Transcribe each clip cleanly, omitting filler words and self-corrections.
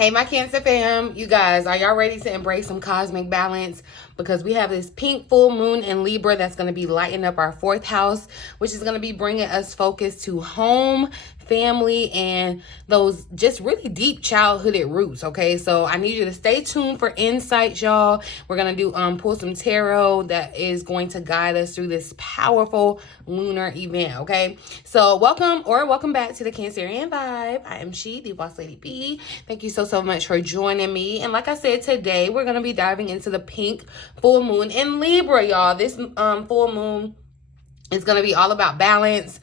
Hey, my Cancer fam, you guys, are y'all ready to embrace some cosmic balance? Because we have this pink full moon in Libra that's going to be lighting up our 4th house, which is going to be bringing us focus to home, family, and those just really deep childhooded roots. Okay, so I need you to stay tuned for insights, y'all. We're going to do pull some tarot that is going to guide us through this powerful lunar event. Okay, so welcome back to the Cancerian vibe. I am She, the boss lady B. Thank you so much for joining me. And like I said, today we're going to be diving into the pink full moon in Libra, y'all. This full moon is going to be all about balance.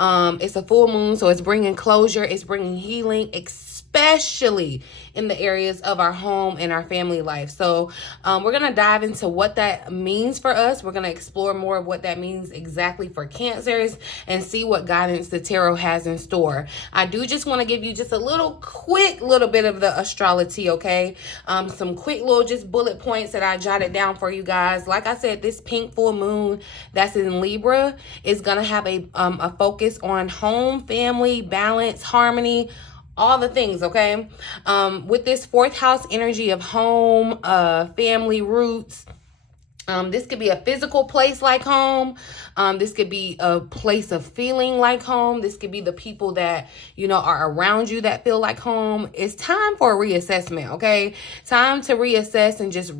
It's a full moon, so it's bringing closure, it's bringing healing, especially in the areas of our home and our family life. So we're going to dive into what that means for us. We're going to explore more of what that means exactly for Cancers and see what guidance the tarot has in store. I do just want to give you just a quick little bit of the astrology, okay? Some quick little just bullet points that I jotted down for you guys. Like I said, this pink full moon that's in Libra is going to have a focus on home, family, balance, harmony, all the things, okay? With this 4th house energy of home, family, roots, this could be a physical place like home. This could be a place of feeling like home. This could be the people that, you know, are around you that feel like home. It's time for a reassessment, okay? Time to reassess and just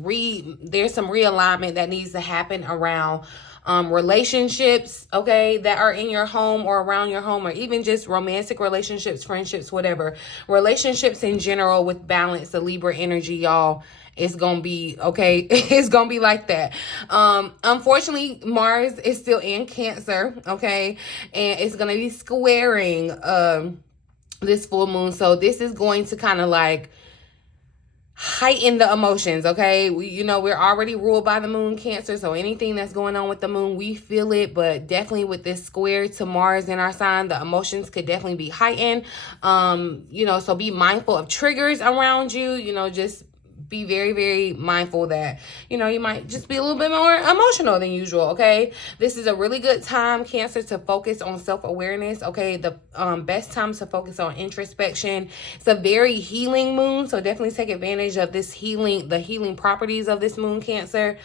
there's some realignment that needs to happen around relationships, okay, that are in your home or around your home, or even just romantic relationships, friendships, whatever. Relationships in general with balance, the Libra energy, y'all. It's gonna be okay. It's gonna be like that. Unfortunately, Mars is still in Cancer, okay, and it's gonna be squaring this full moon. So this is going to kind of like heighten the emotions, okay? We're already ruled by the moon, Cancer, so anything that's going on with the moon, we feel it. But definitely with this square to Mars in our sign, the emotions could definitely be heightened. So be mindful of triggers around you. Just be very, very mindful that, you might just be a little bit more emotional than usual, okay? This is a really good time, Cancer, to focus on self-awareness, okay? The best time to focus on introspection. It's a very healing moon, so definitely take advantage of this the healing properties of this moon, Cancer.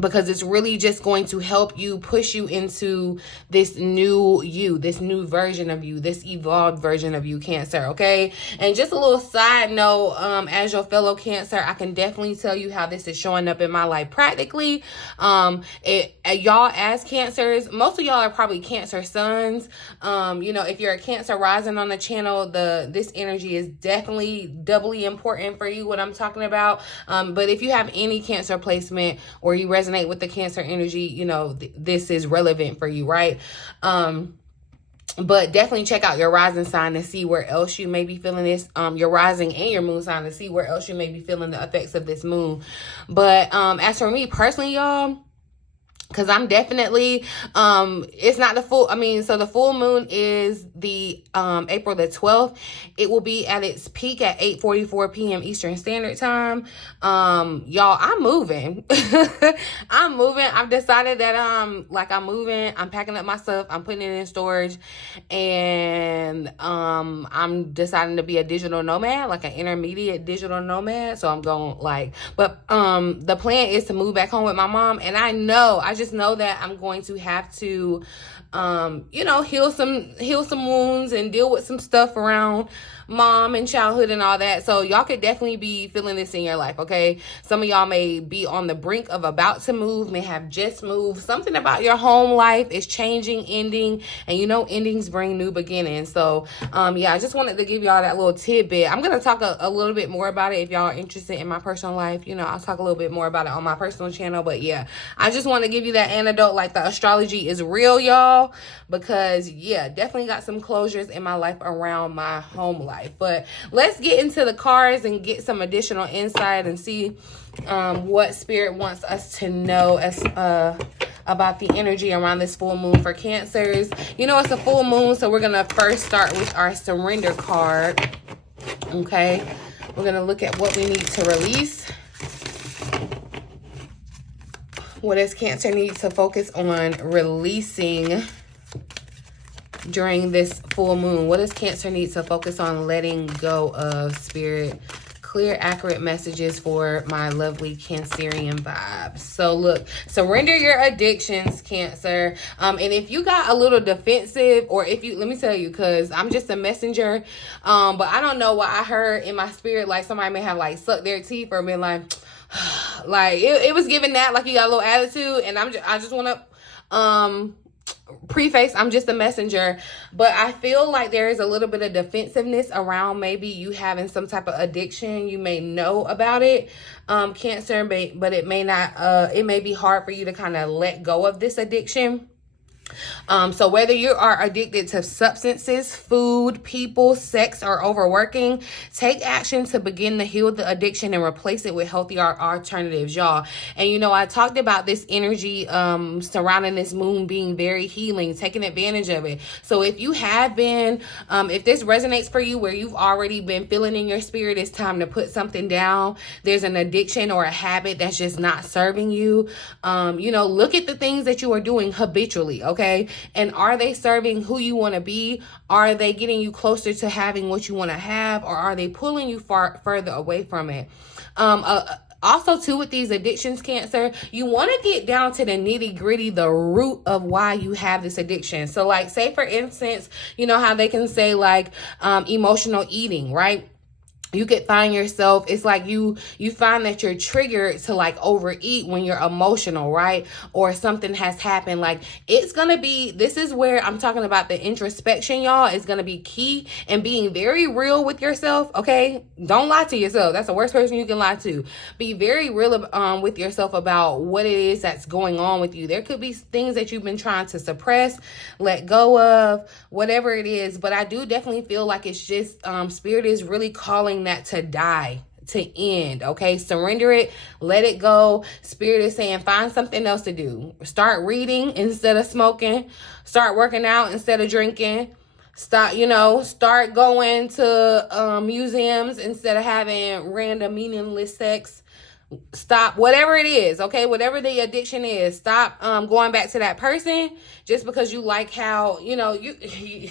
Because it's really just going to help you, push you into this new you, this new version of you, this evolved version of you, Cancer, okay? And just a little side note, as your fellow Cancer, I can definitely tell you how this is showing up in my life practically. Y'all as Cancers, most of y'all are probably Cancer suns. If you're a Cancer rising on the channel, this energy is definitely doubly important for you, what I'm talking about. But if you have any Cancer placement or you resonate with the Cancer energy, this is relevant for you, right? But definitely check out your rising sign to see where else you may be feeling this. Your rising and your moon sign to see where else you may be feeling the effects of this moon. But as for me personally, y'all, because I'm definitely, it's not the full, so the full moon is the April the 12th. It will be at its peak at 8:44 p.m. Eastern Standard Time. Y'all, I'm moving. I'm moving. I've decided that I'm moving. I'm packing up my stuff. I'm putting it in storage. And I'm deciding to be a digital nomad, like an intermediate digital nomad. So I'm going but the plan is to move back home with my mom. And I just know that I'm going to have to, heal some wounds and deal with some stuff around mom and childhood and all that. So y'all could definitely be feeling this in your life, okay? Some of y'all may be on the brink of about to move, may have just moved. Something about your home life is changing, ending, and endings bring new beginnings. So I just wanted to give y'all that little tidbit. I'm gonna talk a little bit more about it if y'all are interested in my personal life. I'll talk a little bit more about it on my personal channel. But yeah, I just want to give you that antidote, like the astrology is real, y'all, because definitely got some closures in my life around my home life. But let's get into the cards and get some additional insight and see what spirit wants us to know about the energy around this full moon for Cancers. It's a full moon, so we're gonna first start with our surrender card. Okay, we're gonna look at what we need to release. What does Cancer need to focus on releasing during this full moon? What does Cancer need to focus on letting go of, Spirit? Clear, accurate messages for my lovely Cancerian vibes. So look, surrender your addictions, Cancer. And if you got a little defensive, or if you, let me tell you, because I'm just a messenger, but I don't know what I heard in my spirit, like somebody may have like sucked their teeth or been like, like it was giving that, like you got a little attitude. And I just want to preface, I'm just a messenger, but I feel like there is a little bit of defensiveness around maybe you having some type of addiction. You may know about it, Cancer, but it may not, it may be hard for you to kind of let go of this addiction. So whether you are addicted to substances, food, people, sex, or overworking, take action to begin to heal the addiction and replace it with healthier alternatives, y'all. And you know, I talked about this energy surrounding this moon being very healing, taking advantage of it. So if you have been, if this resonates for you, where you've already been feeling in your spirit, it's time to put something down. There's an addiction or a habit that's just not serving you. You know, look at the things that you are doing habitually, okay? And are they serving who you want to be? Are they getting you closer to having what you want to have? Or are they pulling you further away from it? Also, too, with these addictions, Cancer, you want to get down to the nitty gritty, the root of why you have this addiction. So like, say for instance, you know how they can say like emotional eating, right? You could find yourself, it's like you find that you're triggered to like overeat when you're emotional, right? Or something has happened. Like, it's going to be, this is where I'm talking about the introspection, y'all, is going to be key, and being very real with yourself, okay? Don't lie to yourself. That's the worst person you can lie to. Be very real with yourself about what it is that's going on with you. There could be things that you've been trying to suppress, let go of, whatever it is. But I do definitely feel like it's just, Spirit is really calling that to die, to end, okay? Surrender it, let it go. Spirit is saying find something else to do. Start reading instead of smoking. Start working out instead of drinking. Start going to museums instead of having random meaningless sex. Stop whatever it is, okay? Whatever the addiction is, stop going back to that person just because you like how, you know, you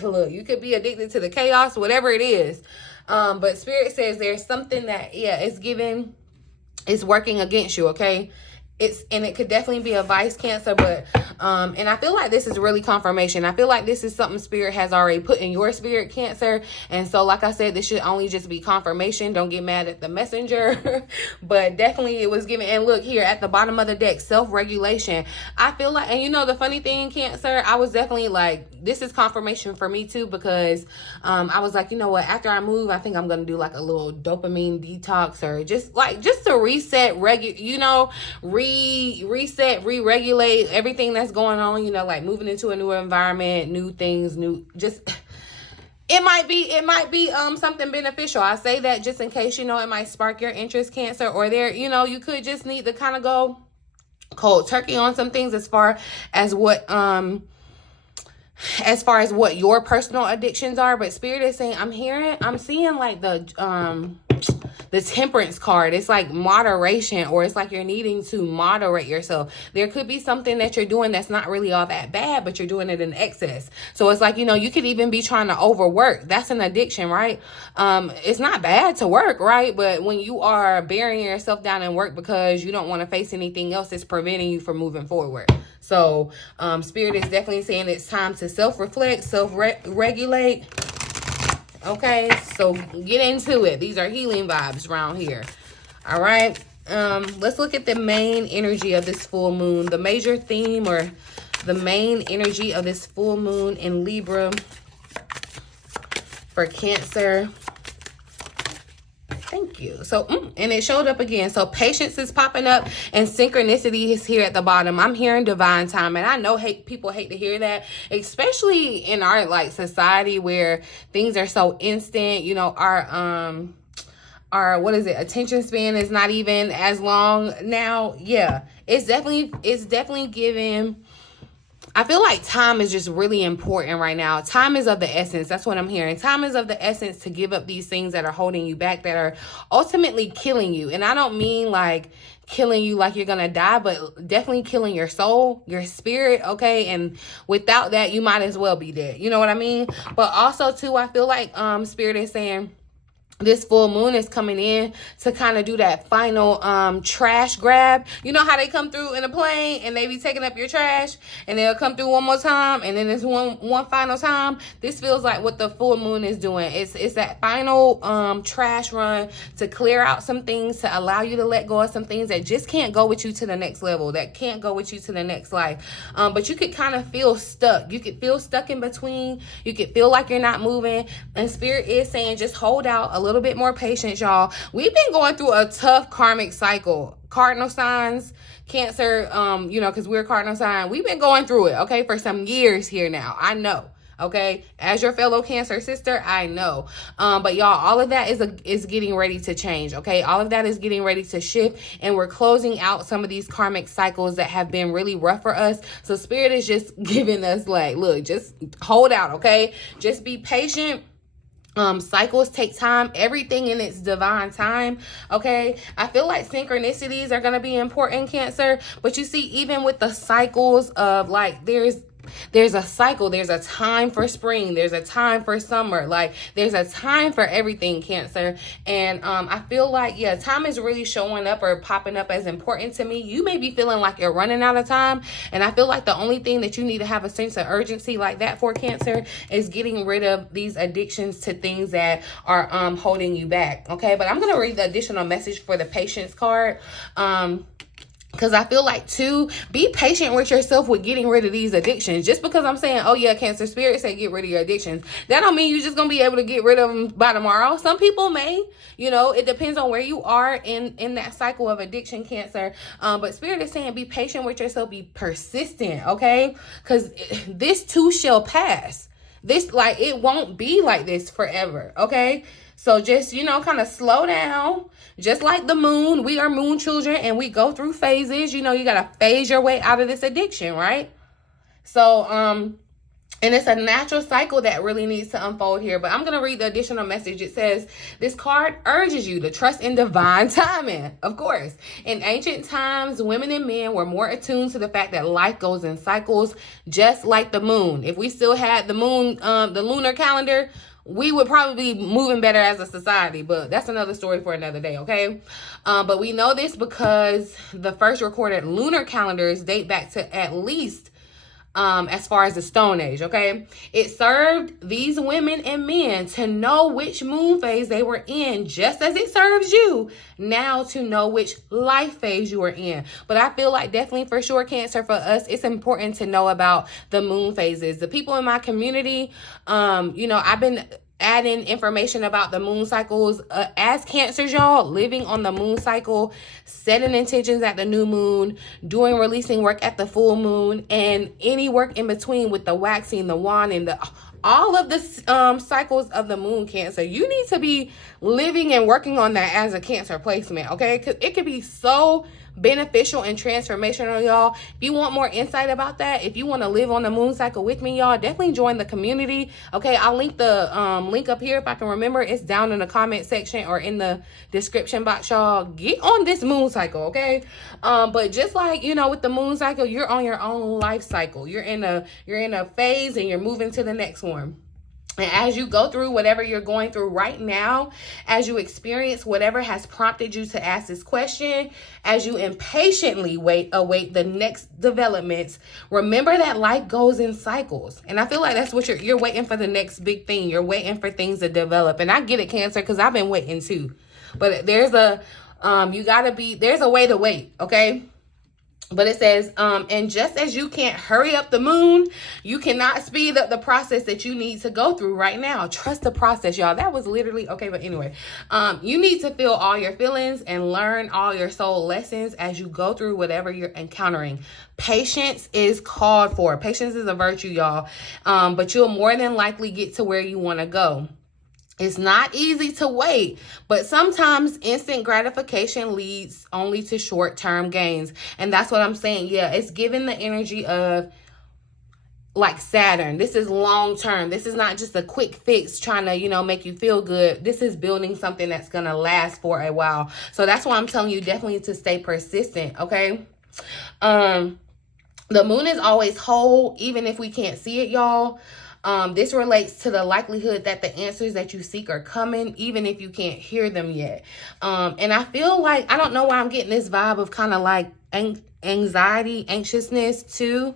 look, you could be addicted to the chaos, whatever it is. But Spirit says there's something that, yeah, it's working against you, okay? And it could definitely be a vice, Cancer, but and I feel like this is really confirmation. I feel like this is something Spirit has already put in your spirit, Cancer. And so, like I said, this should only just be confirmation. Don't get mad at the messenger. But definitely it was given. And look here at the bottom of the deck, self-regulation. I feel like, and you know the funny thing, Cancer, I was definitely like, this is confirmation for me too, because I was like, you know what, after I move, I think I'm gonna do like a little dopamine detox, or just to reset, reset, re-regulate everything that's going on, you know, like moving into a new environment, new things, it might be something beneficial. I say that just in case, you know, it might spark your interest, Cancer, or there, you know, you could just need to kind of go cold turkey on some things as far as what your personal addictions are. But Spirit is saying, I'm seeing like the temperance card. It's like moderation, or it's like you're needing to moderate yourself. There could be something that you're doing that's not really all that bad, but you're doing it in excess. So it's like, you know, you could even be trying to overwork. That's an addiction, right? It's not bad to work, right? But when you are burying yourself down in work because you don't want to face anything else, it's preventing you from moving forward. So Spirit is definitely saying it's time to self-reflect, self-regulate. Okay, so get into it. These are healing vibes around here. All right, let's look at the main energy of this full moon. The major theme, or the main energy of this full moon in Libra for Cancer. Thank you. So, and it showed up again. So patience is popping up, and synchronicity is here at the bottom. I'm hearing divine time, and I know people hate to hear that, especially in our like society where things are so instant. You know, our attention span is not even as long now. Yeah, it's definitely giving. I feel like time is just really important right now. Time is of the essence. That's what I'm hearing. Time is of the essence to give up these things that are holding you back, that are ultimately killing you. And I don't mean like killing you like you're gonna die, but definitely killing your soul, your spirit, okay? And without that, you might as well be dead. You know what I mean? But also too, I feel like Spirit is saying this full moon is coming in to kind of do that final trash grab. You know how they come through in a plane and they be taking up your trash, and they'll come through one more time, and then it's one final time. This feels like what the full moon is doing. It's that final trash run to clear out some things, to allow you to let go of some things that just can't go with you to the next level, that can't go with you to the next life. But you could kind of feel stuck. You could feel stuck in between. You could feel like you're not moving. And Spirit is saying just hold out a little bit more patience, y'all. We've been going through a tough karmic cycle. Cardinal signs, Cancer, you know, because we're cardinal sign. We've been going through it, okay, for some years here now. I know. Okay, as your fellow Cancer sister, I know. But y'all, all of that is getting ready to change. Okay, all of that is getting ready to shift, and we're closing out some of these karmic cycles that have been really rough for us. So Spirit is just giving us like, look, just hold out. Okay, just be patient. Cycles take time, everything in its divine time. Okay, I feel like synchronicities are going to be important, Cancer. But you see, even with the cycles of like, there's a cycle, there's a time for spring, there's a time for summer, like there's a time for everything, Cancer. And I feel like, yeah, time is really showing up or popping up as important to me. You may be feeling like you're running out of time, and I feel like the only thing that you need to have a sense of urgency like that for, Cancer, is getting rid of these addictions to things that are holding you back. Okay, but I'm gonna read the additional message for the patience card. Because I feel like, too, be patient with yourself with getting rid of these addictions. Just because I'm saying, oh, yeah, Cancer, Spirit say get rid of your addictions, that don't mean you're just going to be able to get rid of them by tomorrow. Some people may, you know, it depends on where you are in that cycle of addiction, Cancer. But Spirit is saying be patient with yourself, be persistent, okay? Because this too shall pass. This, like, it won't be like this forever, okay? So just, you know, kind of slow down. Just like the moon, we are moon children and we go through phases. You know, you got to phase your way out of this addiction, right? So, and it's a natural cycle that really needs to unfold here. But I'm going to read the additional message. It says, this card urges you to trust in divine timing. Of course, in ancient times, women and men were more attuned to the fact that life goes in cycles, just like the moon. If we still had the moon, the lunar calendar, we would probably be moving better as a society, but that's another story for another day, okay? But we know this because the first recorded lunar calendars date back to at least as far as the Stone Age, okay? It served these women and men to know which moon phase they were in, just as it serves you now to know which life phase you are in. But I feel like definitely for sure, Cancer, for us, it's important to know about the moon phases. The people in my community, you know, I've been adding information about the moon cycles as Cancers, y'all, living on the moon cycle, setting intentions at the new moon, doing releasing work at the full moon, and any work in between with the waxing, the wand, and all of the cycles of the moon, Cancer. You need to be living and working on that as a Cancer placement, okay? Because it could be so beneficial and transformational, y'all. If you want more insight about that, if you want to live on the moon cycle with me, y'all, definitely join the community. Okay, I'll link the link up here if I can remember. It's down in the comment section or in the description box, y'all. Get on this moon cycle, okay? But just like, you know, with the moon cycle, you're on your own life cycle. You're in a phase and you're moving to the next one. And as you go through whatever you're going through right now, as you experience whatever has prompted you to ask this question, as you impatiently await the next developments, remember that life goes in cycles. And I feel like that's what you're waiting for, the next big thing. You're waiting for things to develop. And I get it, Cancer, because I've been waiting too. But there's a way to wait, okay? But it says, and just as you can't hurry up the moon, you cannot speed up the process that you need to go through right now. Trust the process, y'all. That was literally, okay, but anyway, you need to feel all your feelings and learn all your soul lessons as you go through whatever you're encountering. Patience is called for. Patience is a virtue, y'all. But you'll more than likely get to where you want to go. It's not easy to wait, but sometimes instant gratification leads only to short-term gains. And that's what I'm saying. Yeah, it's giving the energy of like Saturn. This is long term. This is not just a quick fix trying to, you know, make you feel good. This is building something that's going to last for a while. So that's why I'm telling you definitely to stay persistent, okay? The moon is always whole, even if we can't see it, y'all. This relates to the likelihood that the answers that you seek are coming, even if you can't hear them yet. And I feel like, I don't know why I'm getting this vibe of kind of like anxiety, anxiousness too,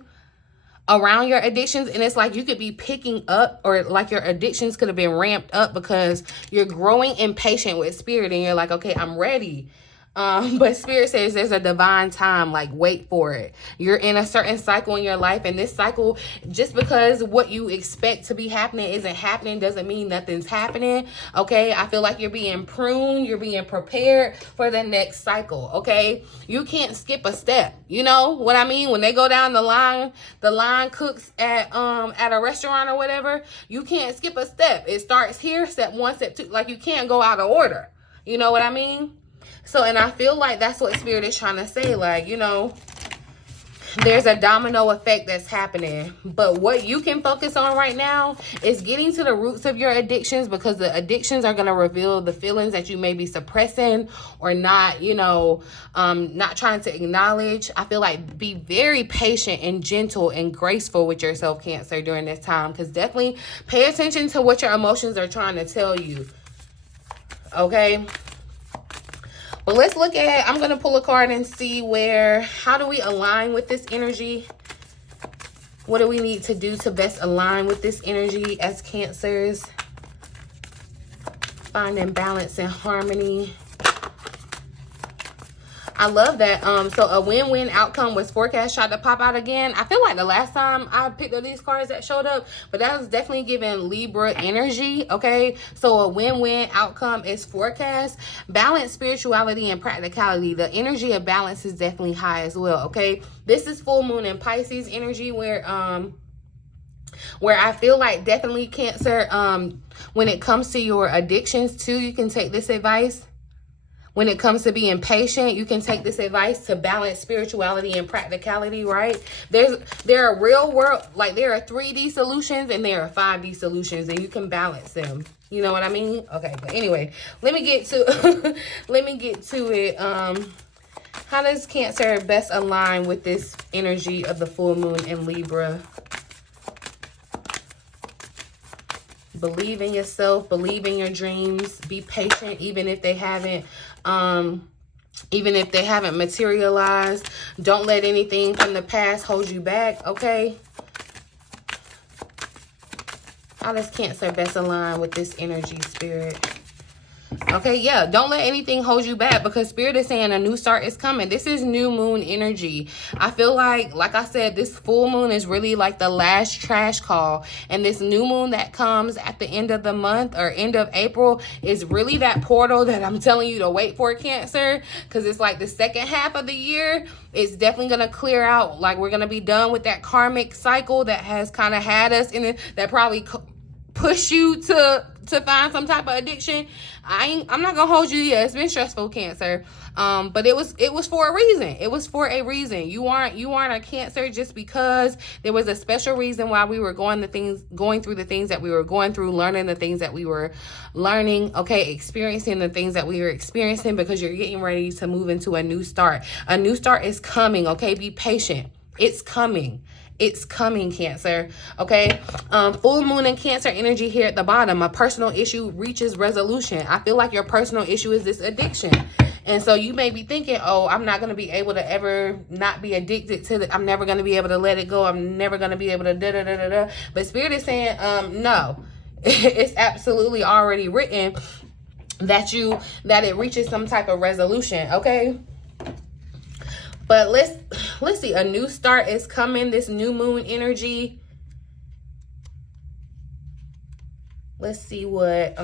around your addictions. And it's like you could be picking up, or like your addictions could have been ramped up because you're growing impatient with spirit and you're like, okay, I'm ready. But spirit says there's a divine time, like wait for it. You're in a certain cycle in your life, and this cycle, just because what you expect to be happening isn't happening doesn't mean nothing's happening. Okay, I feel like you're being pruned, you're being prepared for the next cycle. Okay, you can't skip a step. You know what I mean? When they go down the line cooks at a restaurant or whatever, you can't skip a step. It starts here, step 1, step 2. Like, you can't go out of order. You know what I mean? So, and I feel like that's what spirit is trying to say. Like, you know, there's a domino effect that's happening. But what you can focus on right now is getting to the roots of your addictions, because the addictions are going to reveal the feelings that you may be suppressing or not, you know, not trying to acknowledge. I feel like be very patient and gentle and graceful with yourself, Cancer, during this time. Because definitely pay attention to what your emotions are trying to tell you. Okay? But let's look at, I'm going to pull a card and see how do we align with this energy? What do we need to do to best align with this energy as Cancers? Finding balance and harmony. I love that. So a win-win outcome was forecast shot to pop out again. I feel like the last time I picked up these cards that showed up, but that was definitely giving Libra energy. Okay, so a win-win outcome is forecast. Balance, spirituality, and practicality. The energy of balance is definitely high as well. Okay, this is full moon in Pisces energy, where I feel like definitely Cancer, when it comes to your addictions too, you can take this advice. When it comes to being patient, you can take this advice to balance spirituality and practicality, right? There are real world, like there are 3D solutions and there are 5D solutions, and you can balance them. You know what I mean? Okay, but anyway, let me get to it. How does Cancer best align with this energy of the full moon in Libra? Believe in yourself, believe in your dreams, be patient even if they haven't materialized. Don't let anything from the past hold you back, okay? How does Cancer best align with this energy, spirit? Okay, yeah, don't let anything hold you back, because spirit is saying a new start is coming. This is new moon energy. I feel like I said, this full moon is really like the last trash call, and this new moon that comes at the end of the month or end of April is really that portal that I'm telling you to wait for, Cancer, because it's like the second half of the year. It's definitely going to clear out. Like, we're going to be done with that karmic cycle that has kind of had us in it, that probably push you to find some type of addiction. I'm not gonna hold you. Yeah, it's been stressful, Cancer. But it was for a reason. It was for a reason. You aren't a Cancer just because there was a special reason why we were going through the things that we were going through, learning the things that we were learning, okay, experiencing the things that we were experiencing, because you're getting ready to move into a new start. A new start is coming, okay? Be patient. It's coming. It's coming, Cancer, okay? Full moon and Cancer energy here at the bottom. A personal issue reaches resolution. I feel like your personal issue is this addiction. And so you may be thinking, oh, I'm not going to be able to ever not be addicted to it. I'm never going to be able to let it go. I'm never going to be able to da-da-da-da-da. But spirit is saying, no. It's absolutely already written that it reaches some type of resolution, okay? But let's see. A new start is coming. This new moon energy. Let's see what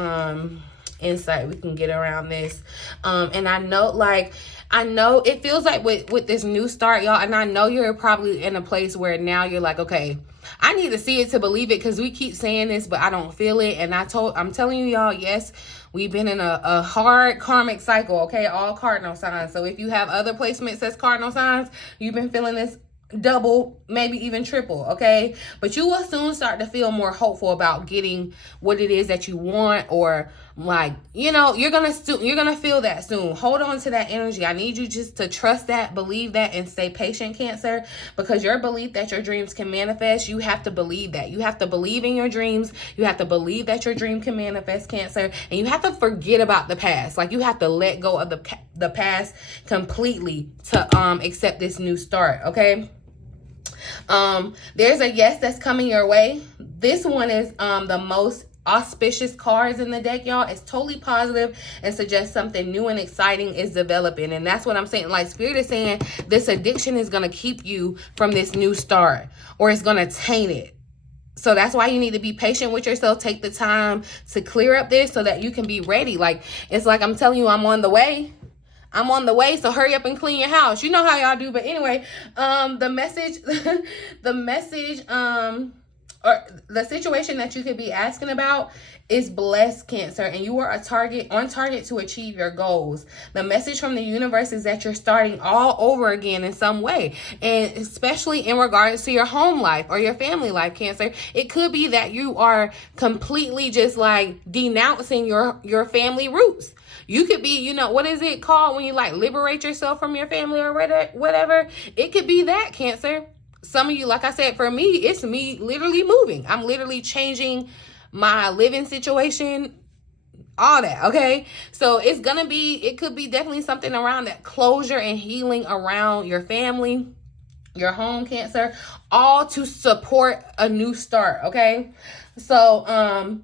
insight we can get around this. And I know it feels like with this new start, y'all, and I know you're probably in a place where now you're like, okay, I need to see it to believe it, because we keep saying this, but I don't feel it. And I'm telling you, y'all, yes, we've been in a hard karmic cycle, okay? All cardinal signs. So if you have other placements as cardinal signs, you've been feeling this double, maybe even triple, okay? But you will soon start to feel more hopeful about getting what it is that you want, or like, you know, you're gonna feel that soon. Hold on to that energy. I need you just to trust that, believe that, and stay patient, Cancer, because your belief that your dreams can manifest, you have to believe that. You have to believe in your dreams. You have to believe that your dream can manifest, Cancer, and you have to forget about the past. Like, you have to let go of the past completely to accept this new start, okay? There's a yes that's coming your way. This one is the most auspicious cards in the deck, y'all. It's totally positive and suggests something new and exciting is developing. And that's what I'm saying. Like, Spirit is saying this addiction is going to keep you from this new start, or it's going to taint it. So that's why you need to be patient with yourself. Take the time to clear up this so that you can be ready. Like, it's like I'm telling you, I'm on the way. I'm on the way, so hurry up and clean your house. You know how y'all do. But anyway, the message, or the situation that you could be asking about is blessed, Cancer, and you are on target to achieve your goals. The message from the universe is that you're starting all over again in some way, and especially in regards to your home life or your family life, Cancer. It could be that you are completely just like denouncing your family roots. You could be, you know, what is it called when you like liberate yourself from your family or whatever? It could be that, Cancer. Some of you, like I said, for me, it's me literally moving. I'm literally changing my living situation, all that, okay? So it could be definitely something around that closure and healing around your family, your home, Cancer, all to support a new start, okay? So,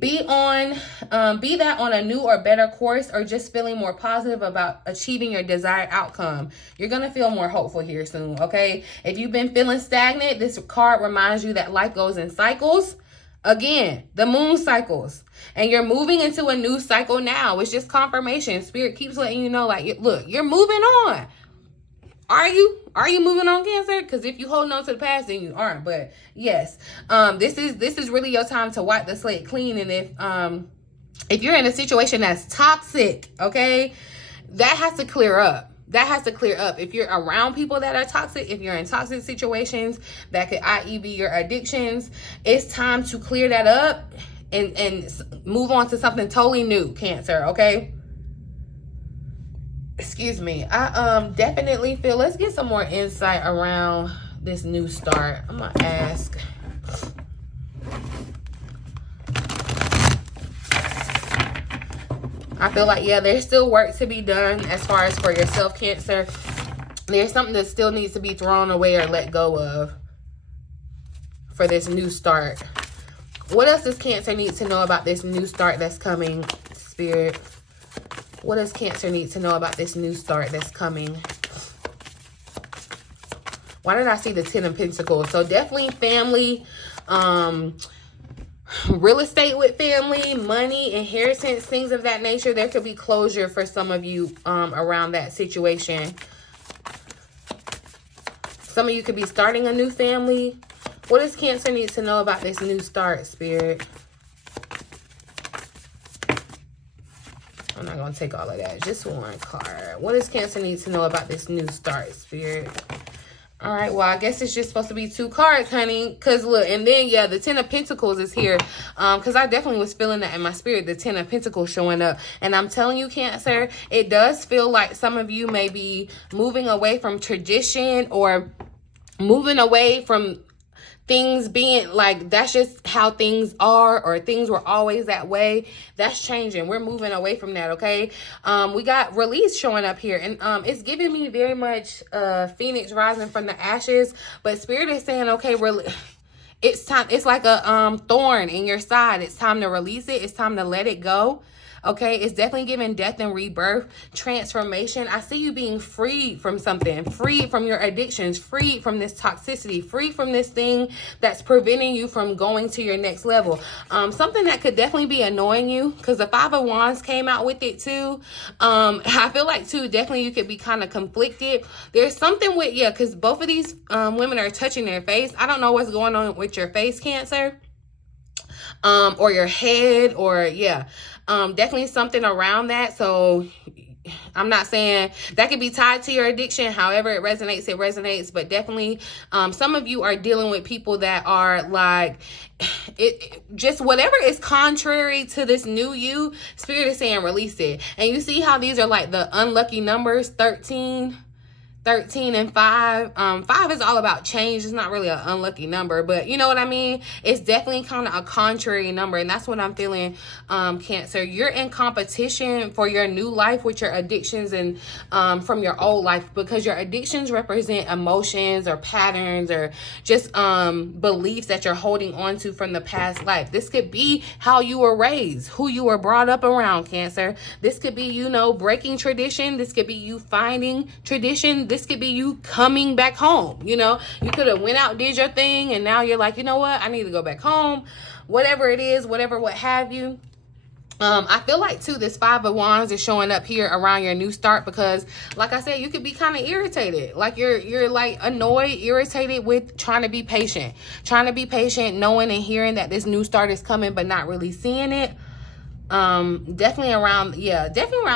be that on a new or better course, or just feeling more positive about achieving your desired outcome. You're going to feel more hopeful here soon, okay? If you've been feeling stagnant, this card reminds you that life goes in cycles. Again, the moon cycles. And you're moving into a new cycle now. It's just confirmation. Spirit keeps letting you know, like, look, you're moving on. Are you moving on, Cancer? Because if you holding on to the past, then you aren't. But yes, this is really your time to wipe the slate clean. And if you're in a situation that's toxic, okay, that has to clear up. That has to clear up. If you're around people that are toxic, if you're in toxic situations that could, i.e., be your addictions, it's time to clear that up and move on to something totally new, Cancer, okay? Excuse me. I definitely feel, let's get some more insight around this new start. I'm gonna ask. I feel like, yeah, there's still work to be done as far as for yourself, Cancer. There's something that still needs to be thrown away or let go of for this new start. What else does Cancer need to know about this new start that's coming, Spirit? What does Cancer need to know about this new start that's coming? Why did I see the 10 of Pentacles? So definitely family, real estate with family, money, inheritance, things of that nature. There could be closure for some of you around that situation. Some of you could be starting a new family. What does Cancer need to know about this new start, Spirit? I'm not going to take all of that. Just one card. What does Cancer need to know about this new start, Spirit? All right. Well, I guess it's just supposed to be 2 cards, honey. Because, look, and then, yeah, the 10 of Pentacles is here. Because I definitely was feeling that in my spirit, the 10 of Pentacles showing up. And I'm telling you, Cancer, it does feel like some of you may be moving away from tradition, or moving away from things being like that's just how things are, or things were always that way. That's changing. We're moving away from that, okay? We got release showing up here, and it's giving me very much Phoenix rising from the ashes. But Spirit is saying, okay, it's time. It's like a thorn in your side. It's time to release it. It's time to let it go. Okay, it's definitely giving death and rebirth, transformation. I see you being freed from something, freed from your addictions, freed from this toxicity, freed from this thing that's preventing you from going to your next level. Something that could definitely be annoying you, because the 5 of Wands came out with it too. I feel like too, definitely you could be kind of conflicted. There's something with, yeah, because both of these women are touching their face. I don't know what's going on with your face, Cancer. Or your head, or yeah, definitely something around that. So I'm not saying that could be tied to your addiction. However it resonates. But definitely some of you are dealing with people that are like, just whatever is contrary to this new you, Spirit is saying release it. And you see how these are like the unlucky numbers, 13 and 5. 5 is all about change. It's not really an unlucky number, but you know what I mean? It's definitely kind of a contrary number, and that's what I'm feeling, Cancer. You're in competition for your new life with your addictions and from your old life, because your addictions represent emotions or patterns or just beliefs that you're holding on to from the past life. This could be how you were raised, who you were brought up around, Cancer. This could be, you know, breaking tradition. This could be you finding tradition. This could be you coming back home. You know, you could have went out, did your thing, and now you're like, you know what, I need to go back home. Whatever it is, whatever, what have you. I feel like too, this 5 of Wands is showing up here around your new start, because like I said, you could be kind of irritated. Like you're like annoyed, irritated with trying to be patient, knowing and hearing that this new start is coming, but not really seeing it. Definitely around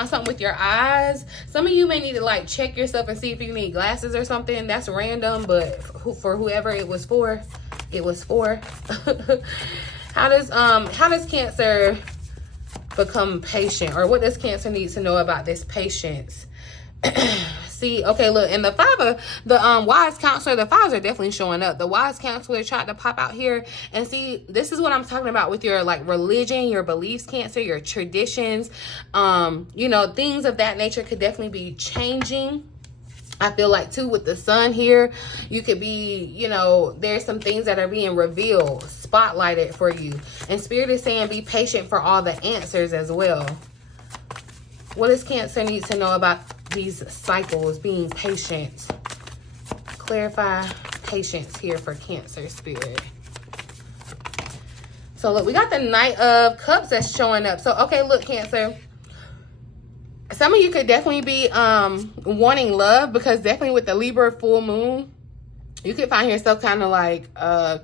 something with your eyes. Some of you may need to like check yourself and see if you need glasses or something. That's random, but for whoever it was for, how does Cancer become patient, or what does Cancer need to know about this patience? See, okay, look, and the 5 of the wise counselor, the 5s are definitely showing up. The wise counselor tried to pop out here, and see, this is what I'm talking about with your like religion, your beliefs, Cancer, your traditions, you know, things of that nature could definitely be changing. I feel like too with the sun here, you could be, you know, there's some things that are being revealed, spotlighted for you, and Spirit is saying be patient for all the answers as well. What does Cancer need to know about these cycles, being patient? Clarify patience here for Cancer, Spirit. So look, we got the Knight of Cups that's showing up. So okay, look, Cancer, some of you could definitely be wanting love, because definitely with the Libra full moon, you could find yourself kind of like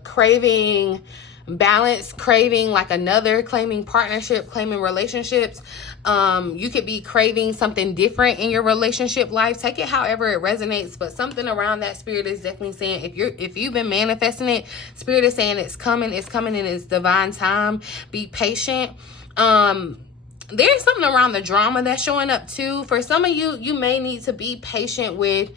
craving balance, craving like another, claiming partnership, claiming relationships. You could be craving something different in your relationship life. Take it however it resonates, but something around that, Spirit is definitely saying if you've been manifesting it, Spirit is saying it's coming in its divine time. Be patient. There's something around the drama that's showing up too. For some of you, you may need to be patient with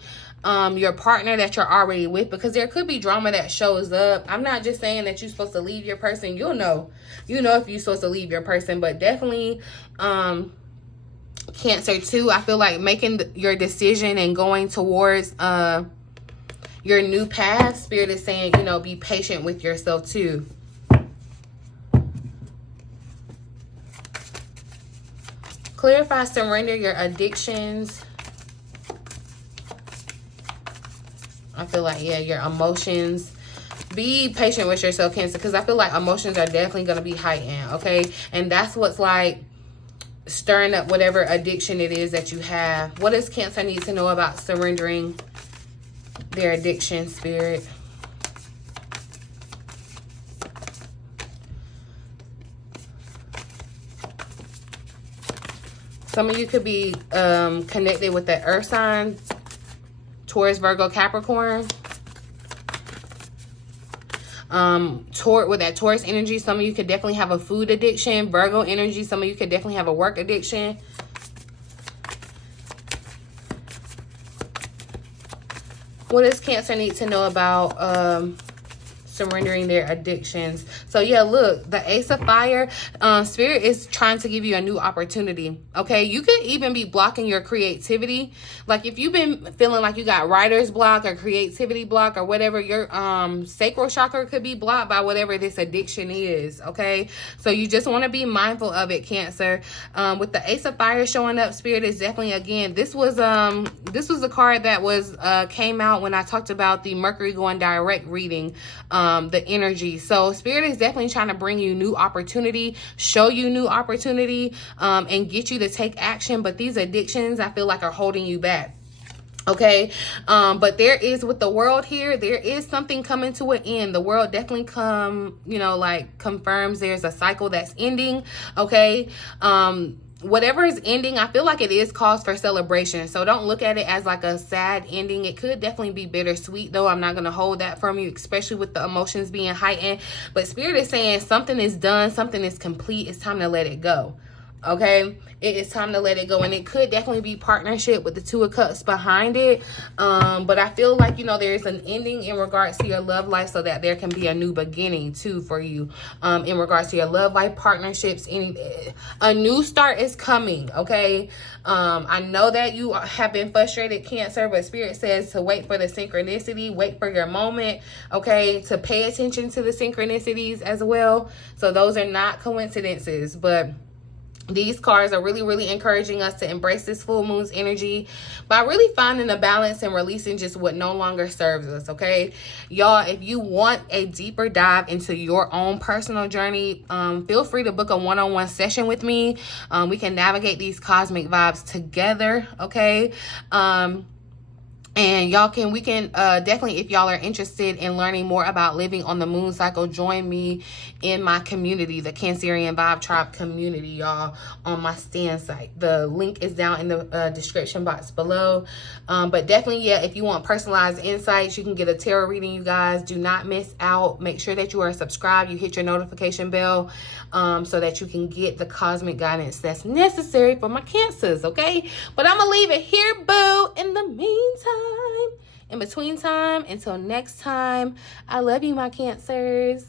your partner that you're already with, because there could be drama that shows up. I'm not just saying that you're supposed to leave your person. You'll know if you're supposed to leave your person, but definitely Cancer too, I feel like making your decision and going towards your new path. Spirit is saying, you know, be patient with yourself too. Clarify, surrender your addictions. I feel like, yeah, your emotions. Be patient with yourself, Cancer, because I feel like emotions are definitely going to be heightened, okay? And that's what's like stirring up whatever addiction it is that you have. What does Cancer need to know about surrendering their addiction, Spirit? Some of you could be connected with the earth sign, Taurus, Virgo, Capricorn. With that Taurus energy, some of you could definitely have a food addiction. Virgo energy, some of you could definitely have a work addiction. What does Cancer need to know about surrendering their addictions? So yeah, look, the Ace of Fire, Spirit is trying to give you a new opportunity, okay? You could even be blocking your creativity. Like if you've been feeling like you got writer's block or creativity block or whatever, your sacral chakra could be blocked by whatever this addiction is, okay? So you just want to be mindful of it, Cancer. With the Ace of Fire showing up, Spirit is definitely, again, this was a card that was came out when I talked about the Mercury going direct reading, the energy. So Spirit is definitely trying to bring you new opportunity, show you new opportunity, and get you to take action. But these addictions, I feel like, are holding you back. Okay, but there is, with the world here, there is something coming to an end. The world definitely confirms there's a cycle that's ending. Okay, whatever is ending, I feel like it is cause for celebration. So don't look at it as like a sad ending. It could definitely be bittersweet, though. I'm not going to hold that from you, especially with the emotions being heightened. But Spirit is saying something is done, something is complete. It's time to let it go. Okay, it is time to let it go, and it could definitely be partnership with the Two of Cups behind it. But I feel like, you know, there's an ending in regards to your love life, so that there can be a new beginning too for you. In regards to your love life, partnerships, a new start is coming. Okay, I know that you have been frustrated, Cancer, but Spirit says to wait for the synchronicity, wait for your moment. Okay, to pay attention to the synchronicities as well. So those are not coincidences, but these cards are really, really encouraging us to embrace this full moon's energy by really finding a balance and releasing just what no longer serves us, okay? Y'all, if you want a deeper dive into your own personal journey, feel free to book a one-on-one session with me. We can navigate these cosmic vibes together, okay? And we can definitely, if y'all are interested in learning more about living on the moon cycle, join me in my community, the Cancerian Vibe Tribe community, y'all, on my stand site. The link is down in the description box below. But definitely, yeah, if you want personalized insights, you can get a tarot reading, you guys. Do not miss out. Make sure that you are subscribed. You hit your notification bell so that you can get the cosmic guidance that's necessary for my Cancers, okay? But I'm going to leave it here, boo. In the meantime, in between time, until next time, I love you, my Cancers.